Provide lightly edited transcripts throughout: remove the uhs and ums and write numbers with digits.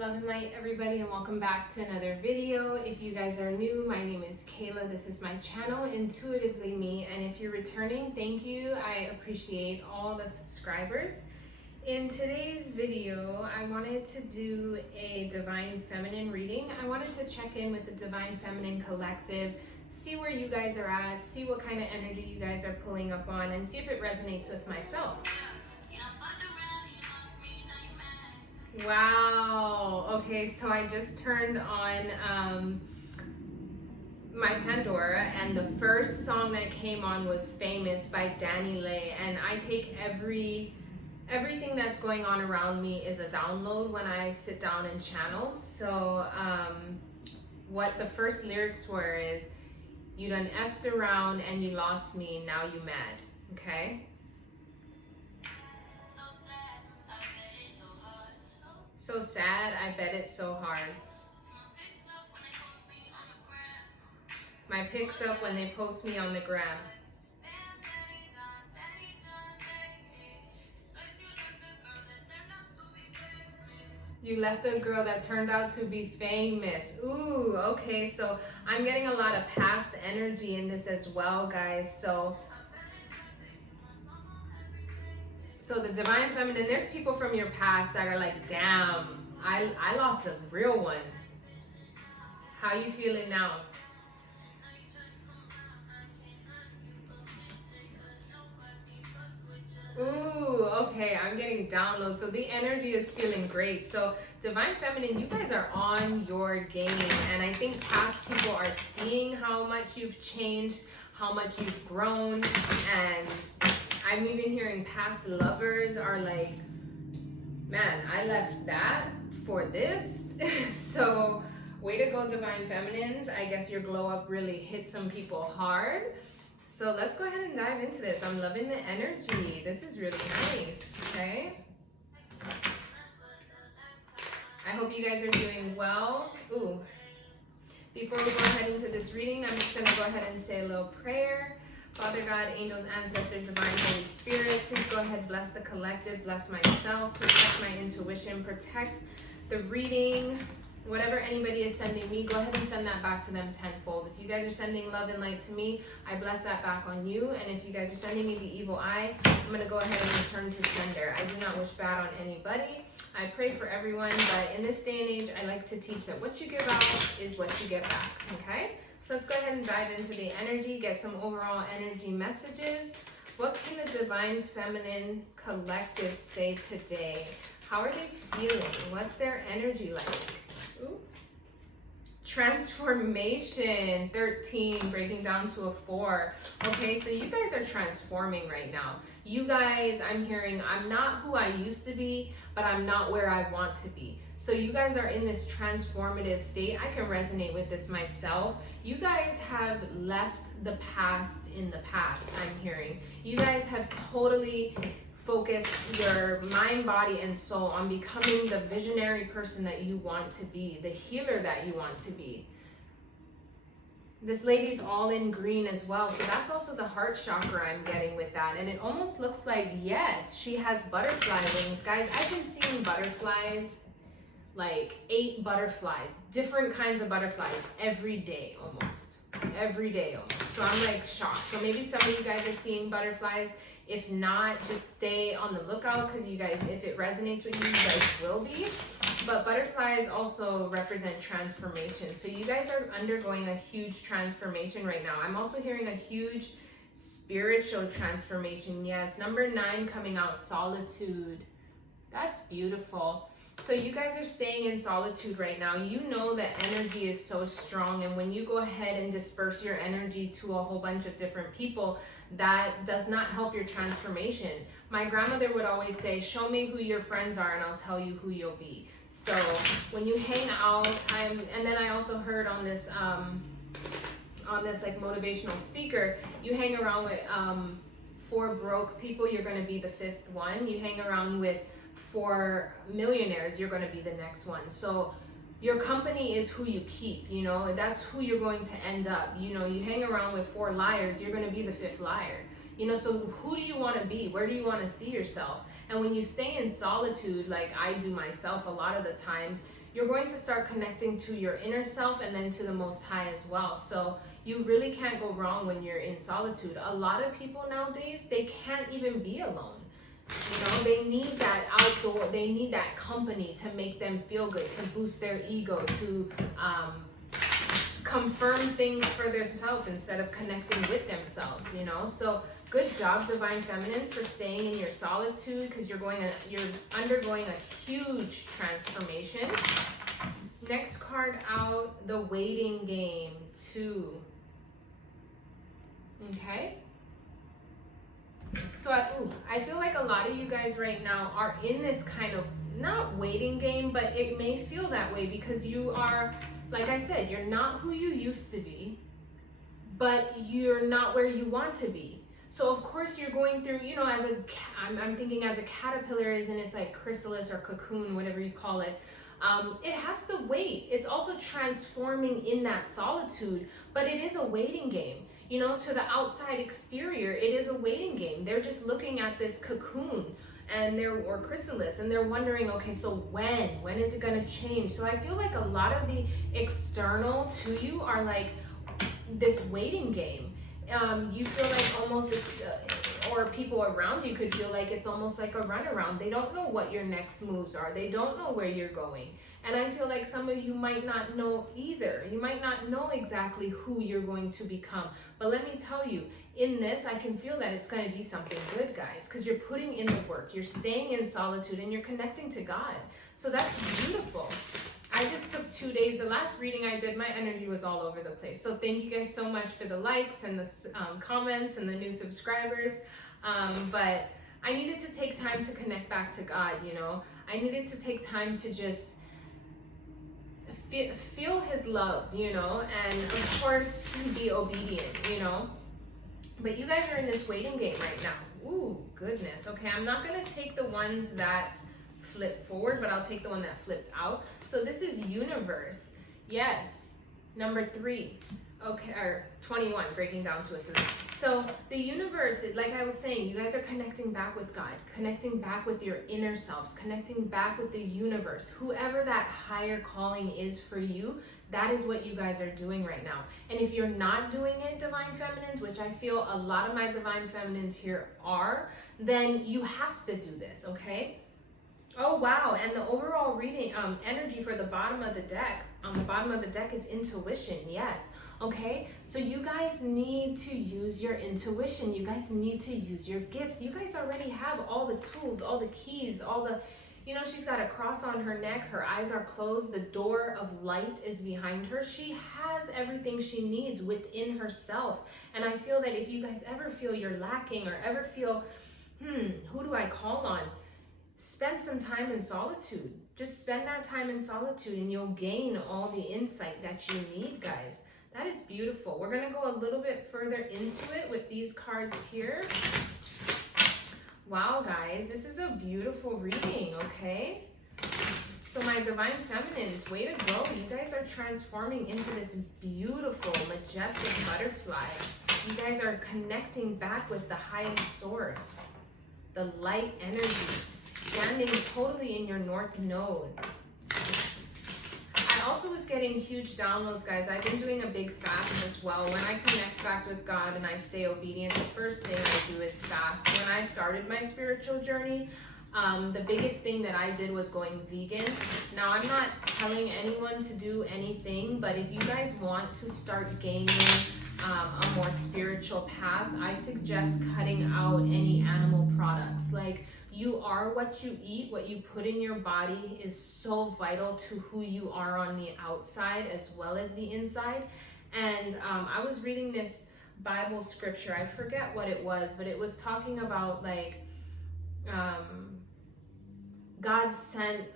Love and light, everybody, and welcome back to another video. If you guys are new, my name is Kayla. This is my channel, Intuitively Me, and if you're returning, thank you. I appreciate all the subscribers. In today's video, I wanted to do a Divine Feminine reading. I wanted to check in with the Divine Feminine Collective, see where you guys are at, see what kind of energy you guys are pulling up on, and see if it resonates with myself. Wow. Okay, so I just turned on my Pandora, and the first song that came on was Famous by Danny Lay, and I take everything that's going on around me is a download when I sit down and channel. So what the first lyrics were is, you done effed around and you lost me, now you mad. Okay? So sad, I bet it's so hard. My pics up when they post me on the gram. You left a girl that turned out to be famous. Ooh, okay, so I'm getting a lot of past energy in this as well, guys. So the Divine Feminine, there's people from your past that are like, damn, I lost a real one. How you feeling now? Ooh, okay, I'm getting downloads. So the energy is feeling great. So Divine Feminine, you guys are on your game. And I think past people are seeing how much you've changed, how much you've grown. And I'm even hearing past lovers are like, man, I left that for this. So way to go, Divine Feminines. I guess your glow up really hit some people hard. So let's go ahead and dive into this. I'm loving the energy. This is really nice, okay? I hope you guys are doing well. Ooh. Before we go ahead into this reading, I'm just gonna go ahead and say a little prayer. Father God, angels, ancestors, divine, Holy Spirit, please go ahead, bless the collective, bless myself, protect my intuition, protect the reading. Whatever anybody is sending me, go ahead and send that back to them tenfold. If you guys are sending love and light to me, I bless that back on you. And if you guys are sending me the evil eye, I'm going to go ahead and return to sender. I do not wish bad on anybody. I pray for everyone, but in this day and age, I like to teach that what you give out is what you get back, okay? So let's go ahead and dive into the energy, get some overall energy messages. What can the Divine Feminine Collective say today? How are they feeling? What's their energy like? Ooh. Transformation, 13, breaking down to a 4. Okay, so you guys are transforming right now. You guys, I'm hearing, I'm not who I used to be, but I'm not where I want to be. So you guys are in this transformative state. I can resonate with this myself. You guys have left the past in the past, I'm hearing. You guys have totally focused your mind, body, and soul on becoming the visionary person that you want to be, the healer that you want to be. This lady's all in green as well, so that's also the heart chakra I'm getting with that. And it almost looks like, yes, she has butterfly wings. Guys, I've been seeing butterflies, like 8 butterflies, different kinds of butterflies every day almost. Every day almost. So I'm like shocked. So maybe some of you guys are seeing butterflies. If not, just stay on the lookout, because you guys, if it resonates with you, you guys will be. But butterflies also represent transformation. So you guys are undergoing a huge transformation right now. I'm also hearing a huge spiritual transformation. Yes, number 9 coming out, solitude. That's beautiful. So you guys are staying in solitude right now. You know that energy is so strong, and when you go ahead and disperse your energy to a whole bunch of different people, that does not help your transformation. My grandmother would always say, show me who your friends are and I'll tell you who you'll be. So when you hang out, and then I also heard on this like motivational speaker, you hang around with 4 broke people, you're going to be the 5th one. You hang around with 4 millionaires, you're going to be the next one. So your company is who you keep, you know, that's who you're going to end up. You know, you hang around with 4 liars, you're going to be the 5th liar. You know, so who do you want to be? Where do you want to see yourself? And when you stay in solitude, like I do myself a lot of the times, you're going to start connecting to your inner self and then to the Most High as well. So you really can't go wrong when you're in solitude. A lot of people nowadays, they can't even be alone. You know, they need that outdoor, they need that company to make them feel good, to boost their ego, to confirm things for themselves instead of connecting with themselves, you know. So good job, Divine Feminines, for staying in your solitude, because you're undergoing a huge transformation. Next card out, the Waiting Game 2. Okay. So I feel like a lot of you guys right now are in this kind of, not waiting game, but it may feel that way because you are, like I said, you're not who you used to be, but you're not where you want to be. So of course you're going through, you know, I'm thinking as a caterpillar is in its like chrysalis or cocoon, whatever you call it. It has to wait. It's also transforming in that solitude, but it is a waiting game. You know, to the outside exterior, it is a waiting game. They're just looking at this cocoon or chrysalis, and they're wondering, okay, so when is it gonna change? So I feel like a lot of the external to you are like this waiting game. You feel like almost it's, or people around you could feel like it's almost like a runaround. They don't know what your next moves are. They don't know where you're going. And I feel like some of you might not know either. You might not know exactly who you're going to become. But let me tell you, in this, I can feel that it's going to be something good, guys, because you're putting in the work. You're staying in solitude and you're connecting to God. So that's beautiful. I just took 2 days. The last reading I did, my energy was all over the place. So thank you guys so much for the likes and the comments and the new subscribers. But I needed to take time to connect back to God, you know. I needed to take time to just feel his love, you know, and of course be obedient, you know. But you guys are in this waiting game right now. Ooh, goodness. Okay, I'm not going to take the ones that flip forward, but I'll take the one that flips out. So this is universe. Yes. Number 3. Okay, or 21, breaking down to a 3. So the universe, like I was saying, you guys are connecting back with God, connecting back with your inner selves, connecting back with the universe. Whoever that higher calling is for you, that is what you guys are doing right now. And if you're not doing it, Divine Feminines, which I feel a lot of my Divine Feminines here are, then you have to do this, okay? Oh, wow. And the overall reading, energy for the bottom of the deck, on the bottom of the deck is intuition. Yes. Okay. So you guys need to use your intuition. You guys need to use your gifts. You guys already have all the tools, all the keys, all the, you know, she's got a cross on her neck. Her eyes are closed. The door of light is behind her. She has everything she needs within herself. And I feel that if you guys ever feel you're lacking or ever feel, who do I call on? Spend some time in solitude. Just spend that time in solitude and you'll gain all the insight that you need, guys. That is beautiful. We're going to go a little bit further into it with these cards here. Wow, guys, this is a beautiful reading, okay? So my Divine Feminines, way to go. You guys are transforming into this beautiful, majestic butterfly. You guys are connecting back with the highest source, the light energy. Standing totally in your north node. I also was getting huge downloads, guys. I've been doing a big fast as well. When I connect back with God and I stay obedient, the first thing I do is fast. When I started my spiritual journey, the biggest thing that I did was going vegan. Now, I'm not telling anyone to do anything, but if you guys want to start gaining a more spiritual path, I suggest cutting out any animal products. Like, you are what you eat. What you put in your body is so vital to who you are on the outside as well as the inside. And I was reading this Bible scripture. I forget what it was, but it was talking about like God sent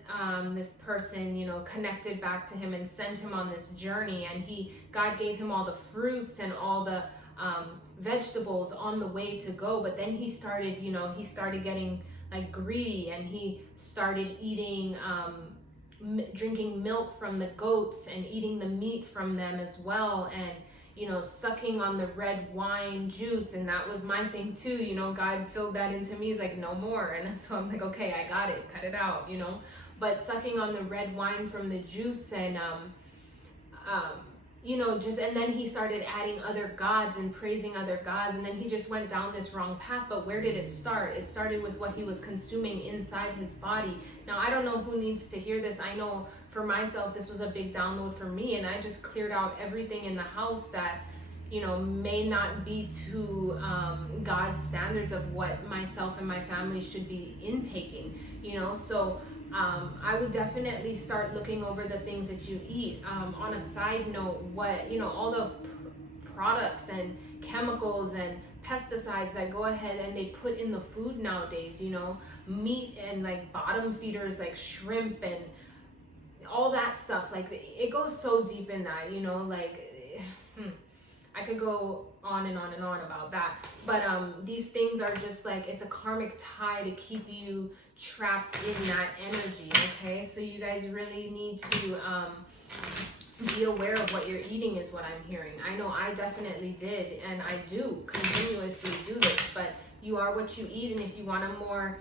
this person, you know, connected back to him and sent him on this journey. And God gave him all the fruits and all the vegetables on the way to go. But then he started getting like greedy, and he started eating, drinking milk from the goats and eating the meat from them as well, and, you know, sucking on the red wine juice. And that was my thing too, you know, God filled that into me. He's like, no more. And so I'm like, okay, I got it, cut it out, you know. but sucking on the red wine from the juice, and you know, just, and then he started adding other gods and praising other gods, and then he just went down this wrong path. But where did it start? It started with what he was consuming inside his body. Now, I don't know who needs to hear this. I know for myself, this was a big download for me, and I just cleared out everything in the house that, you know, may not be to God's standards of what myself and my family should be intaking, you know. So I would definitely start looking over the things that you eat. On a side note, what, you know, all the products and chemicals and pesticides that go ahead and they put in the food nowadays, you know, meat and like bottom feeders like shrimp and all that stuff, like it goes so deep in that, you know, like I could go on and on and on about that, but these things are just like, it's a karmic tie to keep you trapped in that energy. Okay, so you guys really need to be aware of what you're eating, is what I'm hearing. I know I definitely did, and I do continuously do this, but you are what you eat. And if you want a more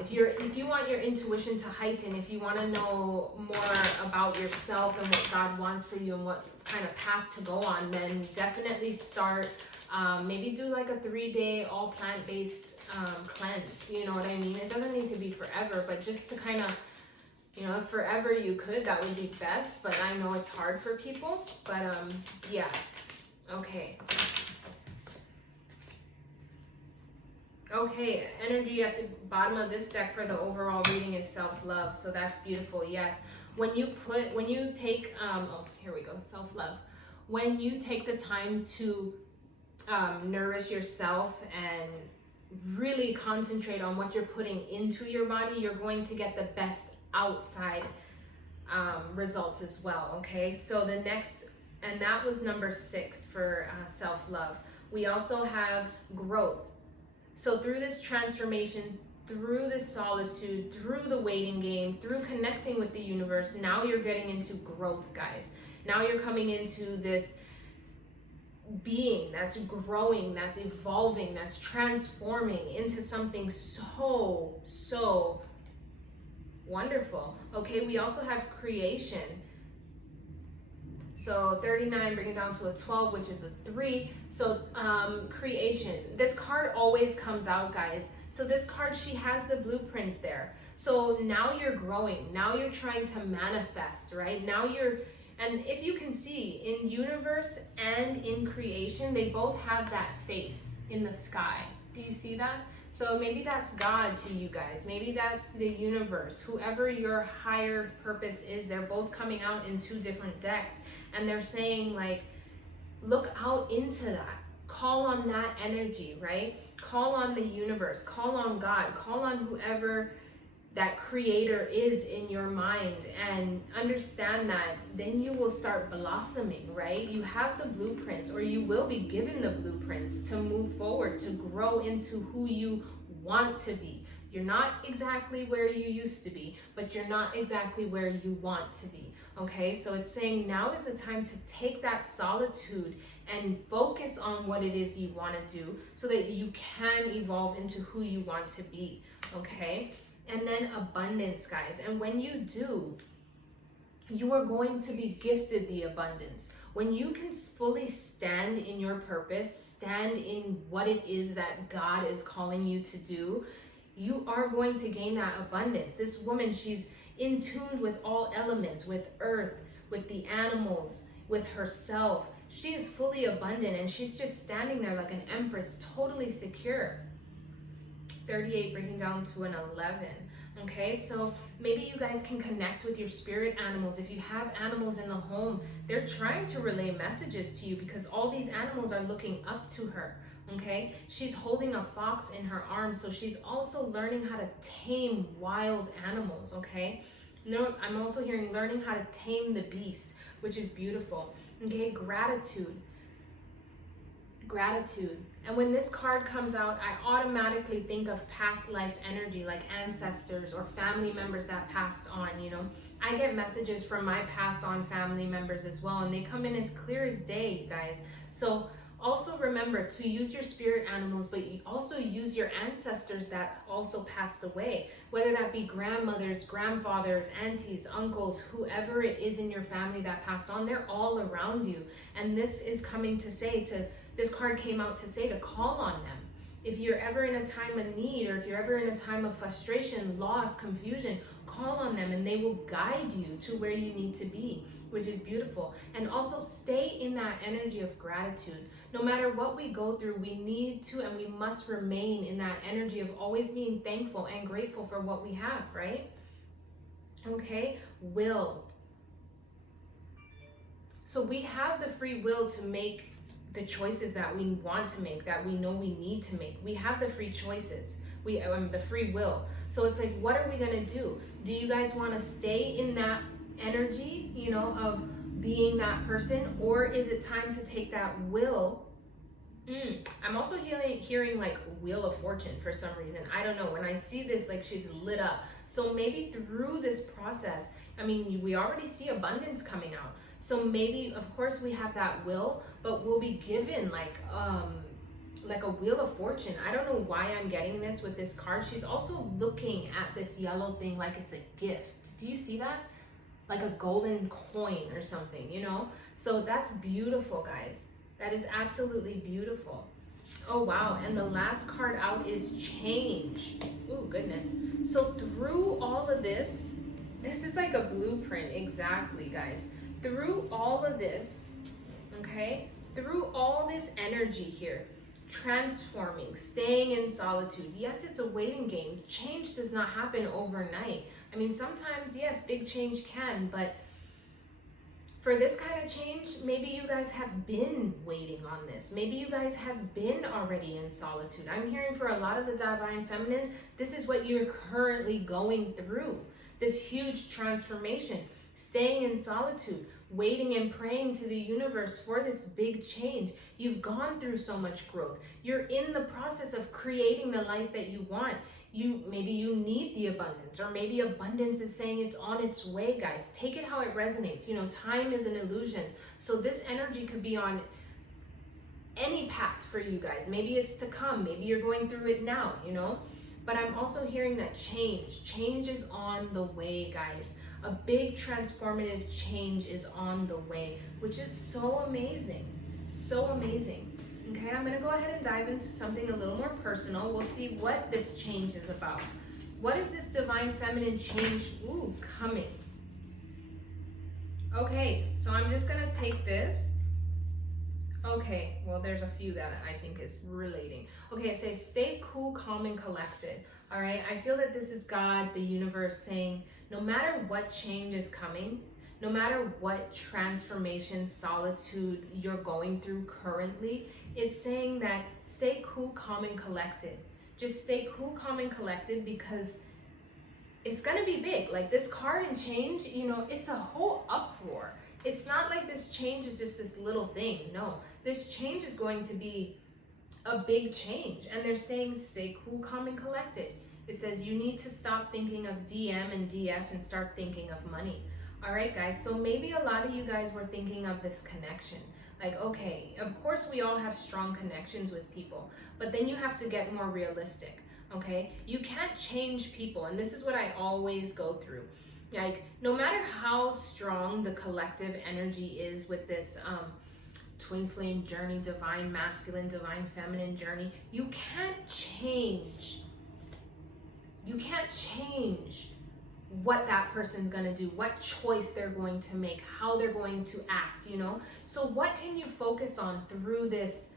if you want your intuition to heighten, if you want to know more about yourself and what God wants for you and what kind of path to go on, then definitely start, maybe do like a 3-day all plant-based cleanse, you know what I mean? It doesn't need to be forever, but just to kind of, you know, if forever you could, that would be best, but I know it's hard for people, but yeah. Okay. Okay, energy at the bottom of this deck for the overall reading is self-love, so that's beautiful. Yes, when you take, oh, here we go, self-love. When you take the time to nourish yourself and really concentrate on what you're putting into your body, you're going to get the best outside results as well. Okay, so the next, and that was number 6 for self-love. We also have growth. So through this transformation, through this solitude, through the waiting game, through connecting with the universe, now you're getting into growth, guys. Now you're coming into this being that's growing, that's evolving, that's transforming into something so, so wonderful. Okay, we also have creation. So 39, bring it down to a 12, which is a 3. So creation. This card always comes out, guys. So this card, she has the blueprints there. So now you're growing. Now you're trying to manifest, right? Now you're, and if you can see, in universe and in creation, they both have that face in the sky. Do you see that? So maybe that's God to you guys. Maybe that's the universe. Whoever your higher purpose is, they're both coming out in 2 different decks. And they're saying, like, look out into that. Call on that energy, right? Call on the universe. Call on God. Call on whoever that creator is in your mind, and understand that then you will start blossoming, right? You have the blueprints, or you will be given the blueprints to move forward, to grow into who you want to be. You're not exactly where you used to be, but you're not exactly where you want to be. Okay, so it's saying now is the time to take that solitude and focus on what it is you want to do, so that you can evolve into who you want to be. Okay, and then abundance, guys. And when you do, you are going to be gifted the abundance. When you can fully stand in your purpose, stand in what it is that God is calling you to do, you are going to gain that abundance. This woman, she's in tune with all elements, with earth, with the animals, with herself. She is fully abundant, and she's just standing there like an empress, totally secure. 38, breaking down to an 11. Okay, so maybe you guys can connect with your spirit animals. If you have animals in the home, they're trying to relay messages to you, because all these animals are looking up to her. Okay, she's holding a fox in her arms, so she's also learning how to tame wild animals. Okay, no, I'm also hearing learning how to tame the beast, which is beautiful. Okay, gratitude. And when this card comes out, I automatically think of past life energy, like ancestors or family members that passed on. You know, I get messages from my passed on family members as well, and they come in as clear as day, you guys. So Also remember to use your spirit animals, but you also use your ancestors that also passed away, whether that be grandmothers, grandfathers, aunties, uncles, whoever it is in your family that passed on. They're all around you. And this is coming to say this card came out to say to call on them. If you're ever in a time of need, or if you're ever in a time of frustration, loss, confusion, call on them and they will guide you to where you need to be, which is beautiful. And also stay in that energy of gratitude. No matter what we go through, we need to and we must remain in that energy of always being thankful and grateful for what we have, right? Okay, will. So we have the free will to make the choices that we want to make, that we know we need to make. We have the free choices, the free will. So it's like, what are we gonna do? Do you guys wanna stay in that energy, you know, of being that person, or is it time to take that will? I'm also hearing like Wheel of Fortune for some reason. I don't know, when I see this, like she's lit up. So maybe through this process, I mean, we already see abundance coming out. So maybe, of course, we have that will, but we'll be given like a Wheel of Fortune. I don't know why I'm getting this with this card. She's also looking at this yellow thing like it's a gift. Do you see that? Like a golden coin or something, you know? So that's beautiful, guys. That is absolutely beautiful. Oh, wow. And the last card out is change. Oh, goodness. So through all of this, this is like a blueprint. Exactly, guys. Through all of this, okay, through all this energy here, transforming, staying in solitude. Yes, it's a waiting game. Change does not happen overnight. I mean, sometimes, yes, big change can, but for this kind of change, maybe you guys have been waiting on this. Maybe you guys have been already in solitude. I'm hearing for a lot of the divine feminines, this is what you're currently going through. This huge transformation, staying in solitude, waiting and praying to the universe for this big change. You've gone through so much growth. You're in the process of creating the life that you want. Maybe you need the abundance, or maybe abundance is saying it's on its way, guys. Take it how it resonates. You know, time is an illusion. So this energy could be on any path for you guys. Maybe it's to come. Maybe you're going through it now, you know? But I'm also hearing that change is on the way, guys. A big transformative change is on the way, which is so amazing. So amazing. Okay, I'm going to go ahead and dive into something a little more personal. We'll see what this change is about. What is this divine feminine change coming? Okay, so I'm just going to take this. Okay, well, there's a few that I think is relating. Okay, it says, stay cool, calm, and collected. All right, I feel that this is God, the universe, saying, no matter what change is coming, no matter what transformation, solitude you're going through currently, it's saying that stay cool, calm, and collected. Just stay cool, calm, and collected, because it's gonna be big. Like this card and change, you know, it's a whole uproar. It's not like this change is just this little thing. No, this change is going to be a big change. And they're saying stay cool, calm, and collected. It says you need to stop thinking of DM and DF and start thinking of money. All right, guys, so maybe a lot of you guys were thinking of this connection. Like, okay, of course we all have strong connections with people, but then you have to get more realistic, okay? You can't change people, and this is what I always go through. Like, no matter how strong the collective energy is with this twin flame journey, divine masculine, divine feminine journey, you can't change. You can't change what that person's gonna do, what choice they're going to make, how they're going to act, you know? So what can you focus on through this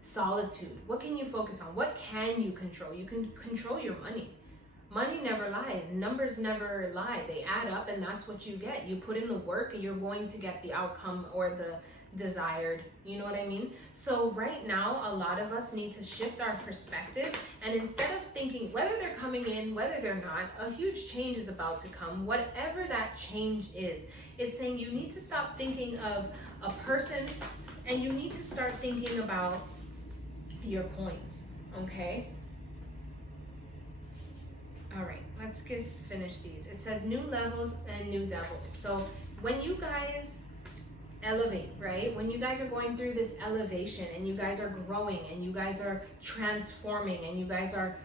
solitude? What can you focus on? What can you control? You can control your money. Money never lies. Numbers never lie. They add up and that's what you get. You put in the work and you're going to get the outcome or the desired, you know what I mean? So right now, a lot of us need to shift our perspective, and instead of thinking whether they're coming in, whether they're not, a huge change is about to come. Whatever that change is, it's saying you need to stop thinking of a person and you need to start thinking about your coins, okay? All right, let's just finish these. It says new levels and new devils. So when you guys, elevate, right? When you guys are going through this elevation and you guys are growing and you guys are transforming and you guys are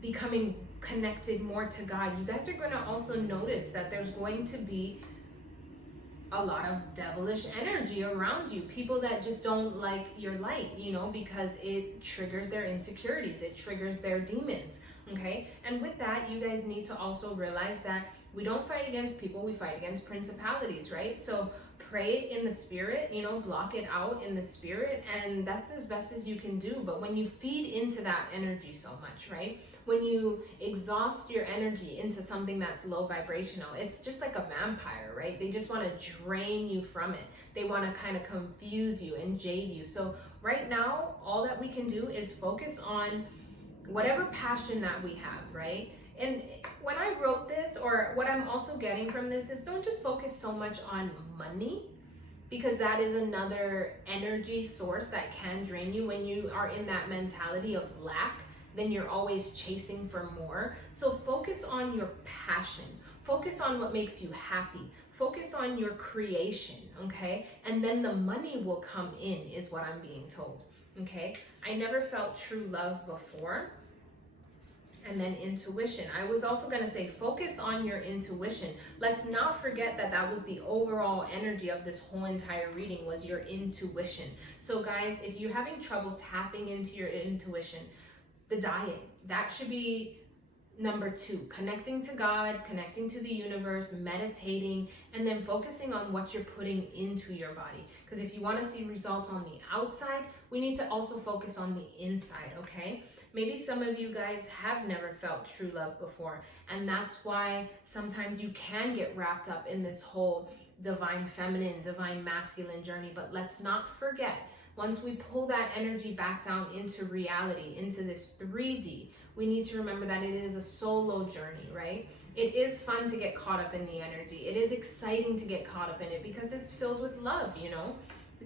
becoming connected more to God, you guys are going to also notice that there's going to be a lot of devilish energy around you. People that just don't like your light, because it triggers their insecurities, it triggers their demons, okay? And with that, you guys need to also realize that we don't fight against people, we fight against principalities, right? So pray in the spirit, block it out in the spirit, and that's as best as you can do. But when you feed into that energy so much, right? When you exhaust your energy into something that's low vibrational, it's just like a vampire, right? They just want to drain you from it. They want to kind of confuse you and jade you. So right now, all that we can do is focus on whatever passion that we have, right? And when I wrote this, or what I'm also getting from this, is don't just focus so much on money, because that is another energy source that can drain you. When you are in that mentality of lack, then you're always chasing for more. So focus on your passion. Focus on what makes you happy. Focus on your creation, okay? And then the money will come in, is what I'm being told, okay? I never felt true love before. And then intuition. I was also going to say, focus on your intuition. Let's not forget that that was the overall energy of this whole entire reading, was your intuition. So guys, if you're having trouble tapping into your intuition, the diet, that should be number 2. Connecting to God, connecting to the universe, meditating, and then focusing on what you're putting into your body. Because if you want to see results on the outside, we need to also focus on the inside, okay? Maybe some of you guys have never felt true love before, and that's why sometimes you can get wrapped up in this whole divine feminine, divine masculine journey. But let's not forget, once we pull that energy back down into reality, into this 3D, we need to remember that it is a solo journey, right? It is fun to get caught up in the energy. It is exciting to get caught up in it because it's filled with love,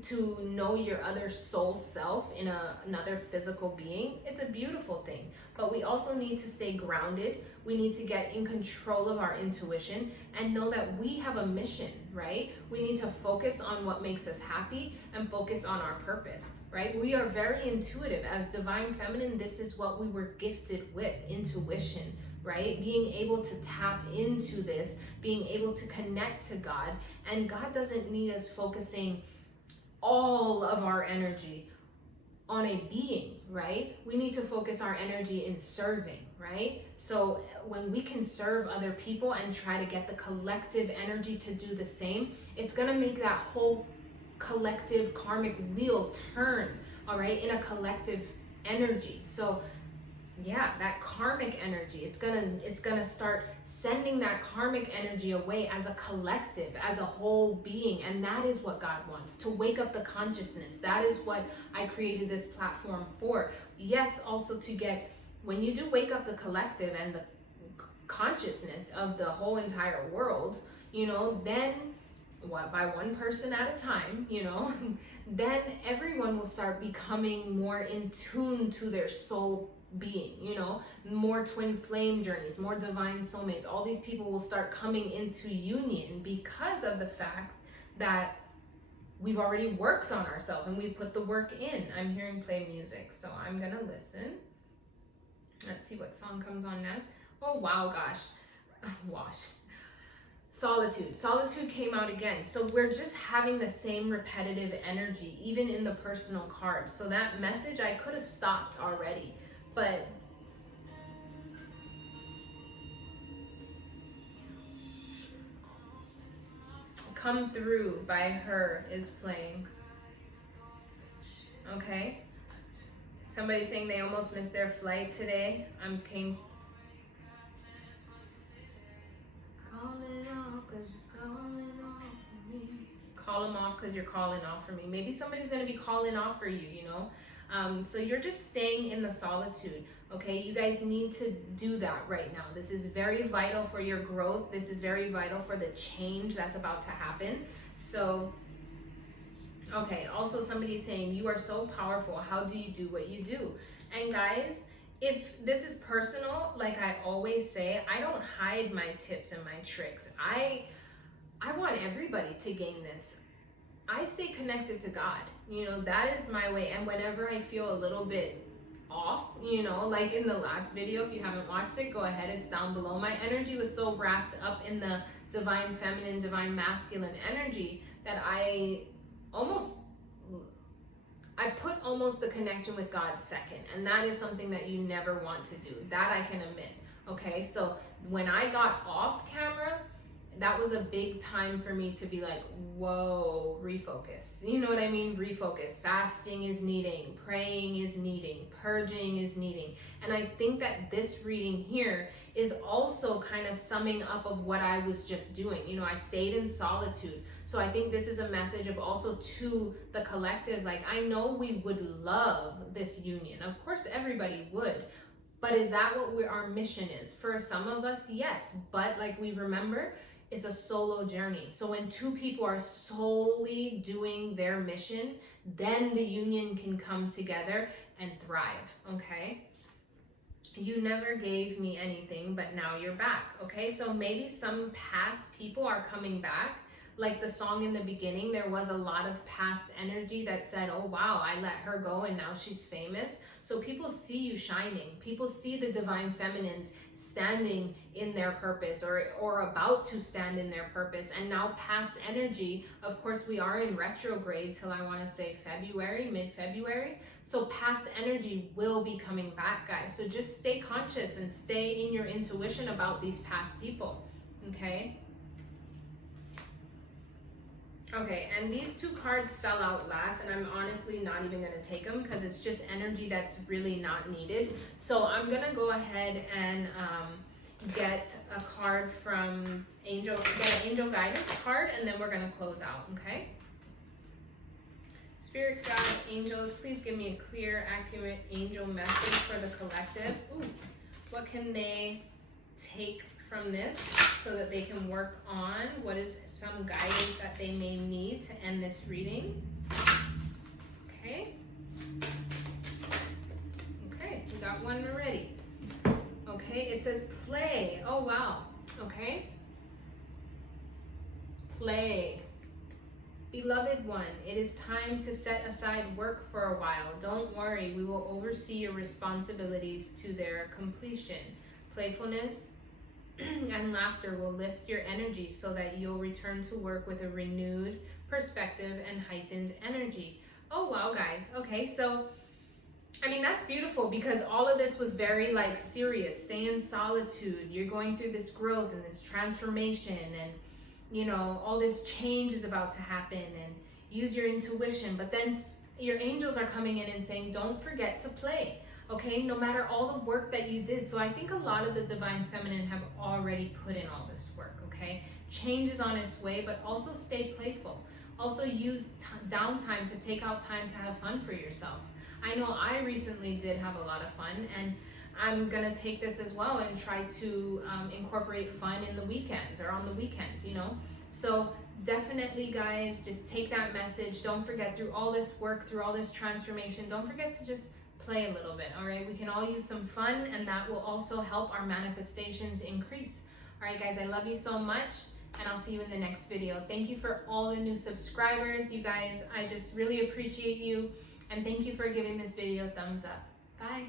to know your other soul self in another physical being. It's a beautiful thing. But we also need to stay grounded. We need to get in control of our intuition and know that we have a mission, right? We need to focus on what makes us happy and focus on our purpose, right? We are very intuitive. As divine feminine, this is what we were gifted with, intuition, right? Being able to tap into this, being able to connect to God. And God doesn't need us focusing all of our energy on a being, right? We need to focus our energy in serving, right? So when we can serve other people and try to get the collective energy to do the same, it's gonna make that whole collective karmic wheel turn, all right, in a collective energy. So yeah, that karmic energy, it's gonna start sending that karmic energy away as a collective, as a whole being. And that is what God wants, to wake up the consciousness. That is what I created this platform for. Yes, also to get, when you do wake up the collective and the consciousness of the whole entire world, then by one person at a time, then everyone will start becoming more in tune to their soul being, more twin flame journeys, more divine soulmates. All these people will start coming into union because of the fact that we've already worked on ourselves and we put the work in. I'm hearing play music, so I'm gonna listen. Let's see what song comes on next. Oh wow, gosh. Solitude came out again. So we're just having the same repetitive energy, even in the personal cards. So that message, I could have stopped already, but Come Through by Her is playing. Okay. Somebody's saying they almost missed their flight today. Call them off because you're calling off for me. Maybe somebody's going to be calling off for you, so you're just staying in the solitude, okay? You guys need to do that right now. This is very vital for your growth. This is very vital for the change that's about to happen. So, okay, also somebody's saying, you are so powerful. How do you do what you do? And guys, if this is personal, like I always say, I don't hide my tips and my tricks. I want everybody to gain this. I stay connected to God. That is my way. And whenever I feel a little bit off, like in the last video, if you haven't watched it, go ahead, it's down below. My energy was so wrapped up in the divine feminine, divine masculine energy that I put almost the connection with God second. And that is something that you never want to do. That I can admit. Okay, so when I got off camera, that was a big time for me to be like, whoa, refocus. You know what I mean? Refocus. Fasting is needing, praying is needing, purging is needing. And I think that this reading here is also kind of summing up of what I was just doing. I stayed in solitude. So I think this is a message of also to the collective. Like, I know we would love this union. Of course, everybody would. But is that what our mission is? For some of us, yes. But like we remember, it's a solo journey. So when two people are solely doing their mission, then the union can come together and thrive, okay? You never gave me anything, but now you're back, okay? So maybe some past people are coming back. Like the song in the beginning, there was a lot of past energy that said, oh wow, I let her go and now she's famous. So people see you shining. People see the divine feminines standing in their purpose or about to stand in their purpose. And now past energy, of course, we are in retrograde till I want to say February, mid-February. So past energy will be coming back, guys. So just stay conscious and stay in your intuition about these past people, okay? Okay, and these two cards fell out last, and I'm honestly not even going to take them because it's just energy that's really not needed. So I'm going to go ahead and get a card from get an Angel Guidance card, and then we're going to close out, okay? Spirit guides, angels, please give me a clear, accurate angel message for the collective. Ooh, what can they take from this so that they can work on? What is some guidance that they may need to end this reading? Okay. Okay, we got one already. Okay, it says play. Oh, wow. Okay. Play. Beloved one, it is time to set aside work for a while. Don't worry, we will oversee your responsibilities to their completion. Playfulness and laughter will lift your energy so that you'll return to work with a renewed perspective and heightened energy. Oh wow, guys. Okay, so I mean, that's beautiful because all of this was very like serious. Stay in solitude. You're going through this growth and this transformation, and all this change is about to happen, and use your intuition. But then your angels are coming in and saying, don't forget to play. Okay, no matter all the work that you did. So I think a lot of the divine feminine have already put in all this work, okay? Change is on its way, but also stay playful. Also use downtime to take out time to have fun for yourself. I know I recently did have a lot of fun, and I'm gonna take this as well and try to incorporate fun in the weekends or on the weekends, So definitely, guys, just take that message. Don't forget, through all this work, through all this transformation, don't forget to just play a little bit, all right? We can all use some fun, and that will also help our manifestations increase. All right, guys, I love you so much, and I'll see you in the next video. Thank you for all the new subscribers, you guys. I just really appreciate you, and thank you for giving this video a thumbs up. Bye.